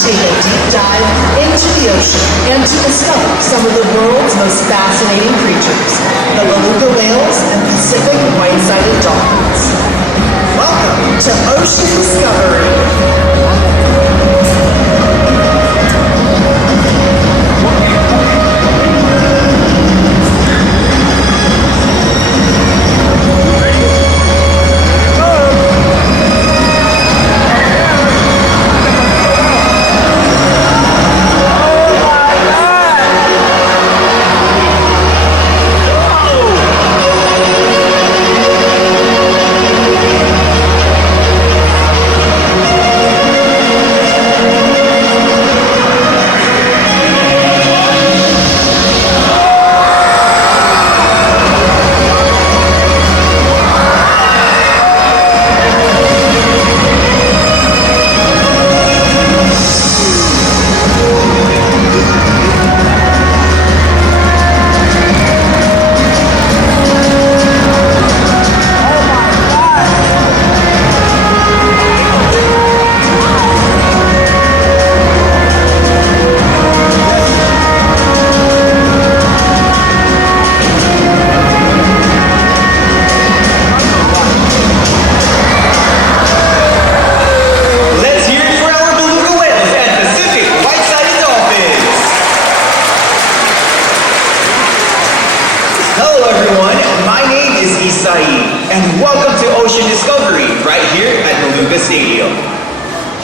take a deep dive into the ocean and to discover some of the world's most fascinating creatures, the beluga whales and Pacific white-sided dolphins. Welcome to Ocean Discovery.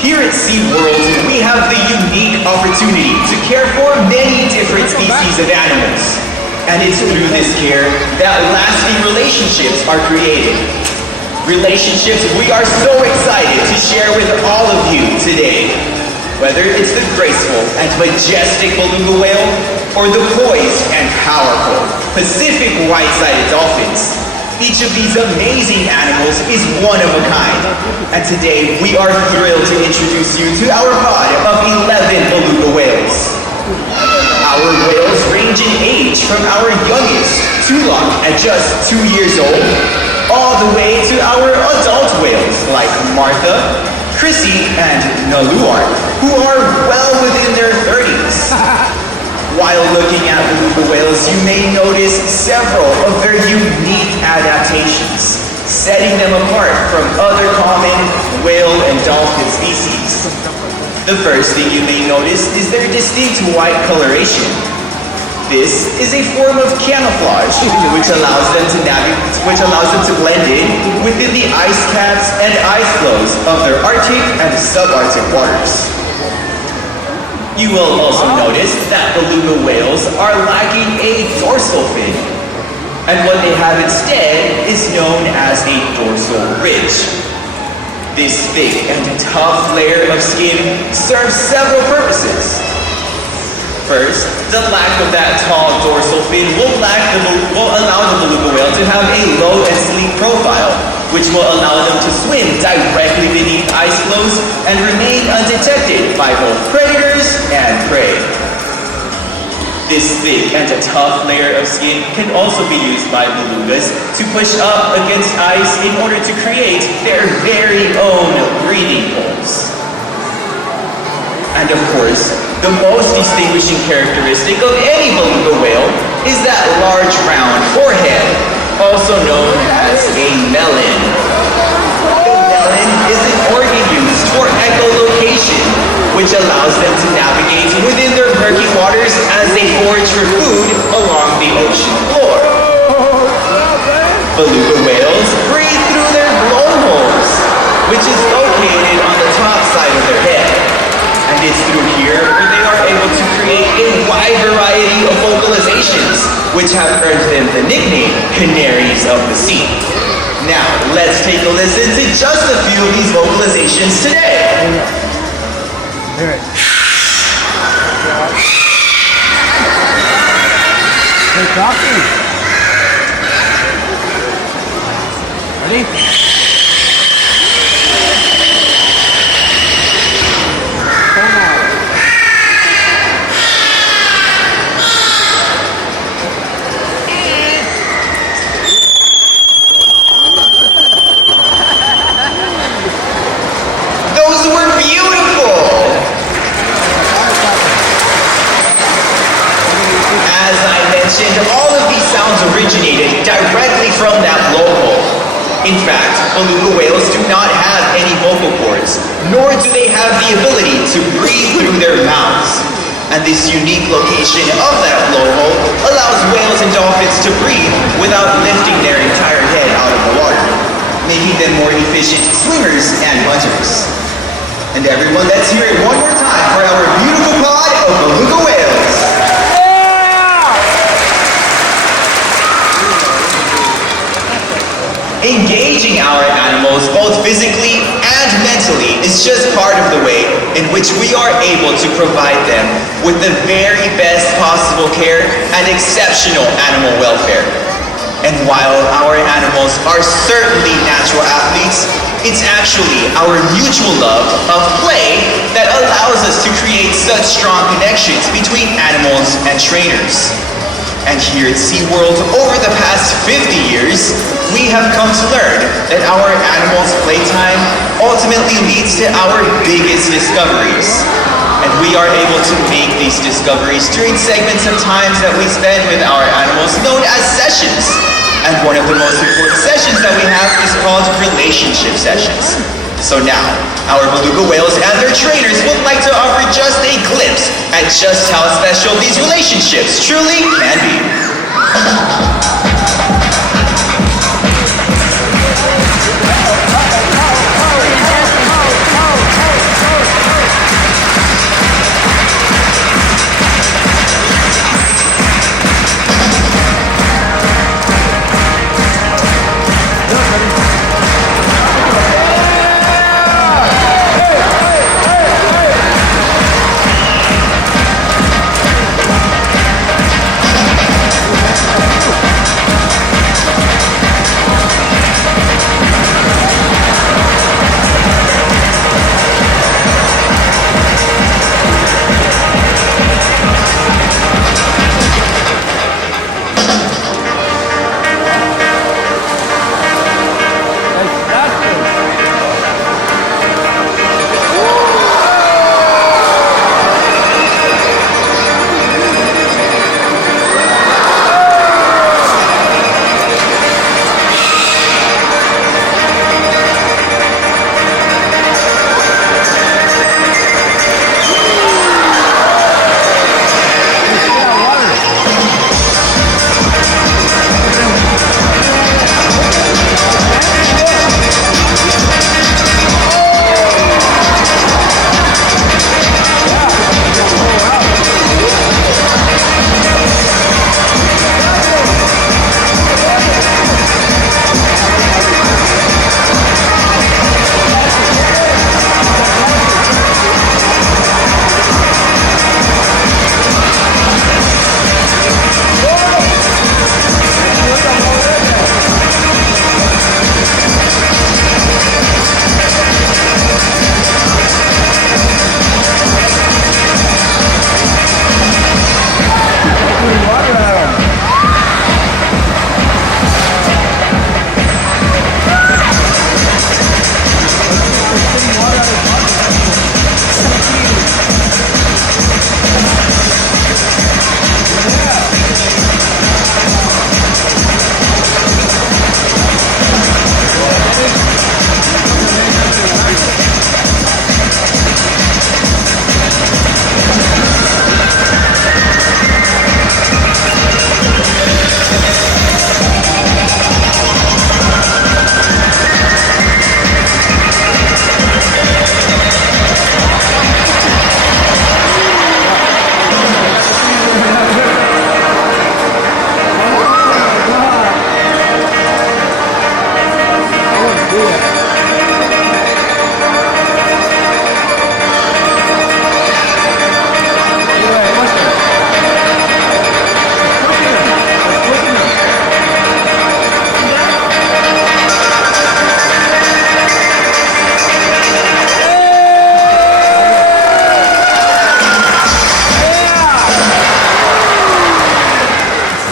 Here at SeaWorld, we have the unique opportunity to care for many different species of animals. And it's through this care that lasting relationships are created. Relationships we are so excited to share with all of you today. Whether it's the graceful and majestic beluga whale or the poised and powerful Pacific white-sided dolphins, each of these amazing animals is one of a kind. And today, we are thrilled to introduce you to our pod of 11 beluga whales. Our whales range in age from our youngest, Tulok, at just 2 years old, all the way to our adult whales like Martha, Chrissy, and Naluar, who are well within their 30s. While looking at beluga whales, you may notice several of their unique adaptations, setting them apart from other common whale and dolphin species. The first thing you may notice is their distinct white coloration. This is a form of camouflage, which allows them to blend in within the ice caps and ice flows of their Arctic and subarctic waters. You will also notice that beluga whales are lacking a dorsal fin, and what they have instead is known as a dorsal ridge. This thick and tough layer of skin serves several purposes. First, the lack of that tall dorsal fin will allow the beluga whale to have a low and sleek profile, which will allow them to swim directly beneath ice floes and remain undetected by both predators and prey. This thick and tough layer of skin can also be used by belugas to push up against ice in order to create their very own breathing holes. And of course, the most distinguishing characteristic of any beluga whale is that large round forehead, also known as a melon. The melon is an organ used for echolocation, which allows them to navigate within their murky waters as they forage for food along the ocean floor. Beluga whales breathe through their blowholes, which is located on the top side of their head. And it's through here where they are able to create a wide variety of vocalizations, which have earned them the nickname Canaries of the Sea. Now, let's take a listen to just a few of these vocalizations today. Alright. Hey, talking. Ready? mentioned, all of these sounds originated directly from that blowhole. In fact, beluga whales do not have any vocal cords, nor do they have the ability to breathe through their mouths. And this unique location of that blowhole allows whales and dolphins to breathe without lifting their entire head out of the water, making them more efficient swimmers and hunters. And everyone, let's hear it one more time for our beautiful pod of beluga whales. Engaging our animals both physically and mentally is just part of the way in which we are able to provide them with the very best possible care and exceptional animal welfare. And while our animals are certainly natural athletes, it's actually our mutual love of play that allows us to create such strong connections between animals and trainers. And here at SeaWorld, over the past 50 years, we have come to learn that our animals' playtime ultimately leads to our biggest discoveries. And we are able to make these discoveries during segments of times that we spend with our animals known as sessions. And one of the most important sessions that we have is called relationship sessions. So now, our beluga whales and their trainers would like to offer just a glimpse at just how special these relationships truly can be.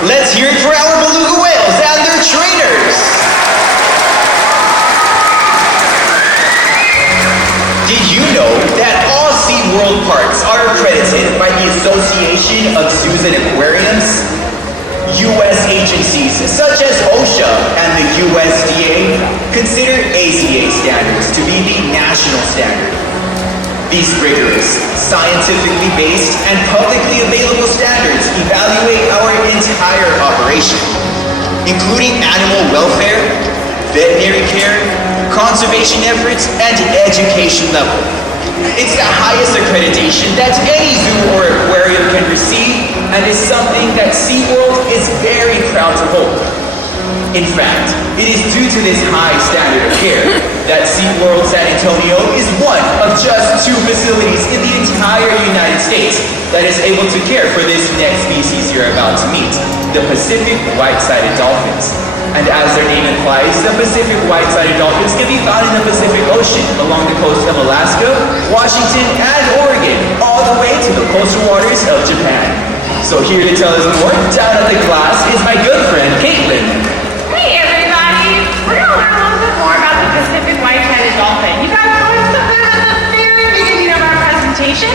Let's hear it for our beluga whales and their trainers. Did you know that all SeaWorld parks are accredited by the Association of Zoos and Aquariums? OSHA and the USDA consider ACA standards to be the national standard. These rigorous, scientifically based, and publicly available standards evaluate our entire operation, including animal welfare, veterinary care, conservation efforts, and education level. It's the highest accreditation that any zoo or aquarium can receive, and is something that SeaWorld is very proud to hold. In fact, it is due to this high standard of care that SeaWorld San Antonio is one of just 2 facilities in the entire United States that is able to care for this next species you're about to meet, the Pacific white-sided dolphins. And as their name implies, the Pacific white-sided dolphins can be found in the Pacific Ocean along the coast of Alaska, Washington, and Oregon, all the way to the coastal waters of Japan. So here to tell us more, down at the glass, is my good friend, Caitlin. Hey everybody! We're going to learn a little bit more about the Pacific white-sided dolphin. You guys noticed something at the very beginning of our presentation?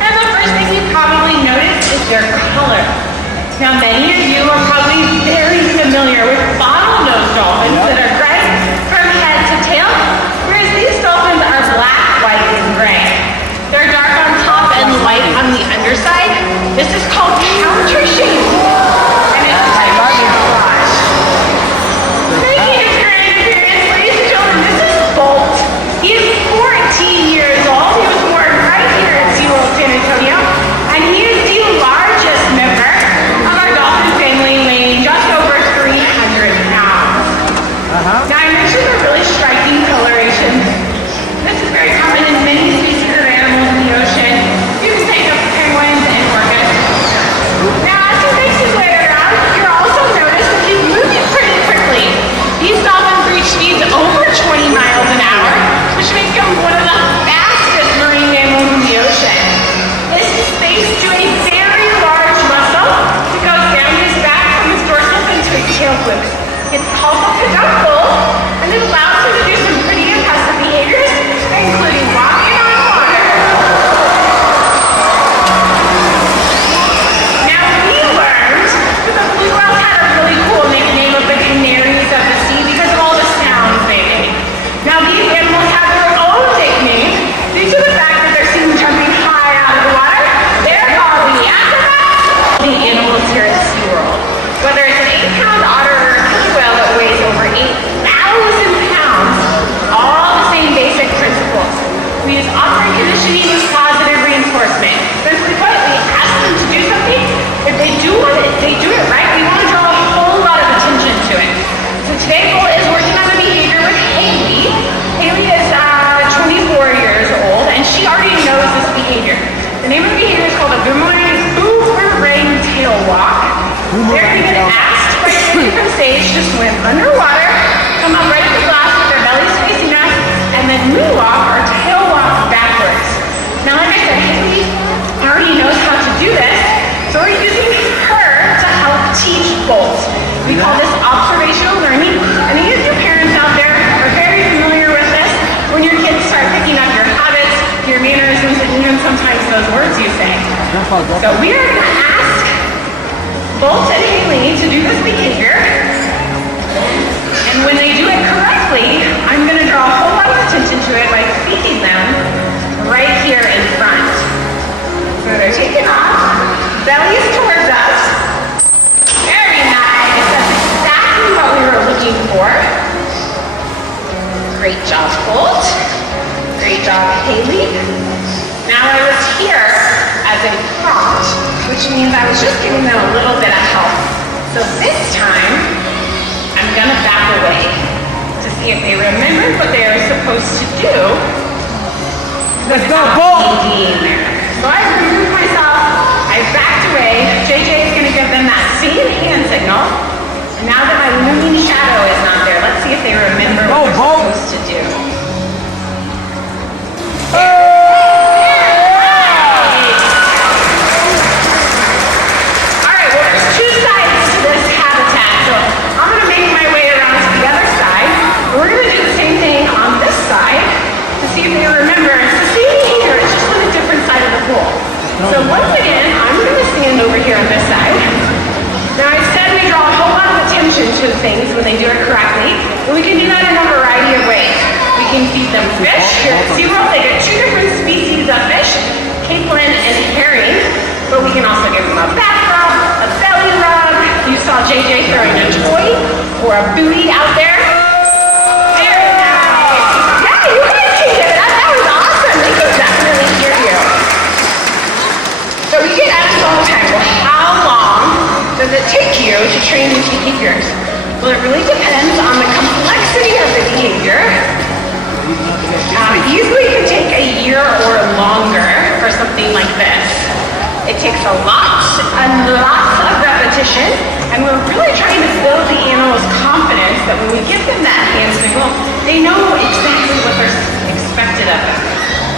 And the first thing you probably noticed is their color. Now many of you are probably very familiar with bottlenose dolphins that are gray from head to tail, whereas these dolphins are black, white, and gray. They're dark on top and light on the underside. This is called counter shape. And it's a type of camouflage. Making his grand appearance, ladies and gentlemen, this is Bolt. He is 14 years old. He was born right here at SeaWorld San Antonio. And he is the largest member of our dolphin family, weighing just over 300 pounds. Now I mentioned the really striking coloration. This is very common in many species of animals in the ocean. You can think of penguins and orcas. Now as he makes his way around, you'll also notice that he's moving pretty quickly. These dolphins reach speeds over 20 miles an hour, which makes him one of the fastest marine mammals in the ocean. This is thanks to a very large muscle that goes down his back from his dorsal into his tail flukes. It's called the peduncle, and it allows him to do some pretty impressive behaviors, including walking on water. Now we learned that the blue whales had a really cool nickname of the canaries of the sea because of all the sounds they make. Now these animals have their own nickname due to the fact that they're seen jumping high out of the water. They're called the Atla. The animals here at SeaWorld, whether it's an 8-pound otter or a killer whale that weighs over 8,000 pounds, all the same basic principles. We use operant conditioning with positive reinforcement. Simply put, we ask them to do something. If they do it right, we want to draw a whole lot of attention to it. So today, Bolt is working on the behavior with Hailey. Hailey is 24 years old, and she already knows this behavior. The name of the behavior is called a boomerang tailwalk. They're going to get asked by Hailey from stage to swim underwater, come up right at the glass with their bellies facing us, and then moonwalk or tailwalk backwards. Now, like I said, Hailey already knows how to do this, so we're using her to help teach Bolt. We call this observational learning, and any of your parents out there are very familiar with this. When your kids start picking up your habits, your mannerisms, and even sometimes those words you say. So we are going to ask Bolt and Hailey to do this behavior, and when they do it correctly, I'm going to draw a whole lot of attention to it by feeding them right here in front. So they're taking off, bellies towards us. Very nice. That's exactly what we were looking for. Great job, Bolt. Great job, Hailey. Now I was here as a prompt, which means I was just giving them a little bit of help. So this time, I'm gonna back away to see if they remembered what they were supposed to do. Let's go, Bolt! So I removed myself, I backed away. JJ is gonna give them that same hand signal. And now that my looming shadow is not there, let's see if they remember what they're supposed to do. So once again, I'm going to stand over here on this side. can also give them a back rub, a belly rub. You saw JJ throwing a toy or a booty out there. Very nice. Yeah, you guys can give it up. That was awesome. They can definitely hear you. So we get asked all the time, well, how long does it take you to train these behaviors? Well, it really depends on the complexity of the behavior. Usually it can take a year or longer for something like this. It takes a lot and lots of repetition, and we're really trying to build the animal's confidence that when we give them that hand signal, they know exactly what they're expected of them.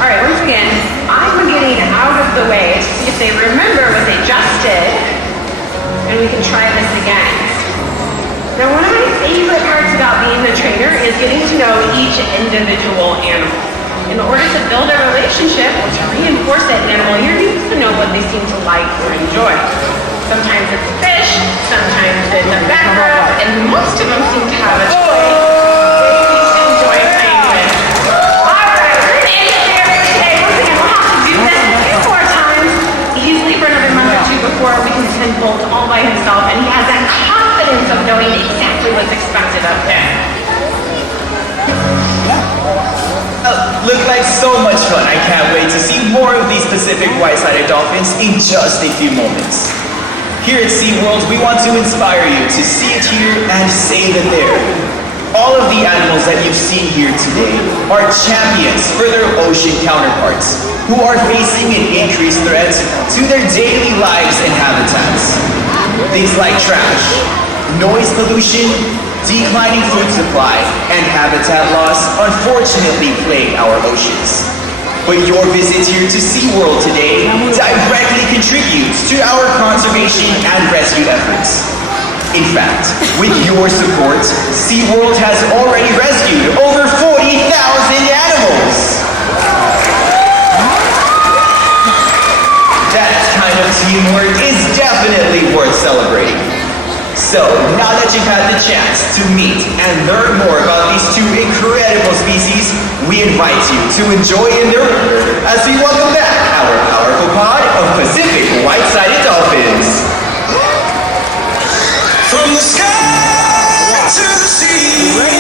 All right, once again, I'm getting out of the way to see if they remember what they just did, and we can try this again. Now, one of my favorite parts about being the trainer is getting to know each individual animal. In order to build a relationship or to reinforce that animal, you need to know what they seem to like or enjoy. Sometimes it's fish, sometimes it's a back rub, and most of them seem to have a toy they enjoy playing with. All right, we're going to end it there for today. Once again, we'll have to do this a few more times, easily for another month or two before we can send Bolt all by himself, and he has that confidence of knowing exactly what's expected of him. Looked like so much fun. I can't wait to see more of these Pacific white-sided dolphins in just a few moments. Here at SeaWorld, we want to inspire you to see it here and say that there. All of the animals that you've seen here today are champions for their ocean counterparts who are facing an increased threat to their daily lives and habitats. Things like trash, noise pollution, declining food supply, and habitat loss unfortunately plague our oceans. But your visit here to SeaWorld today directly contributes to our conservation and rescue efforts. In fact, with your support, SeaWorld has already rescued over 40,000 animals! That kind of teamwork is definitely worth celebrating. So, now that you've had the chance to meet and learn more about these two incredible species, we invite you to enjoy in their order as we welcome back our powerful pod of Pacific white-sided dolphins. From the sky to the sea.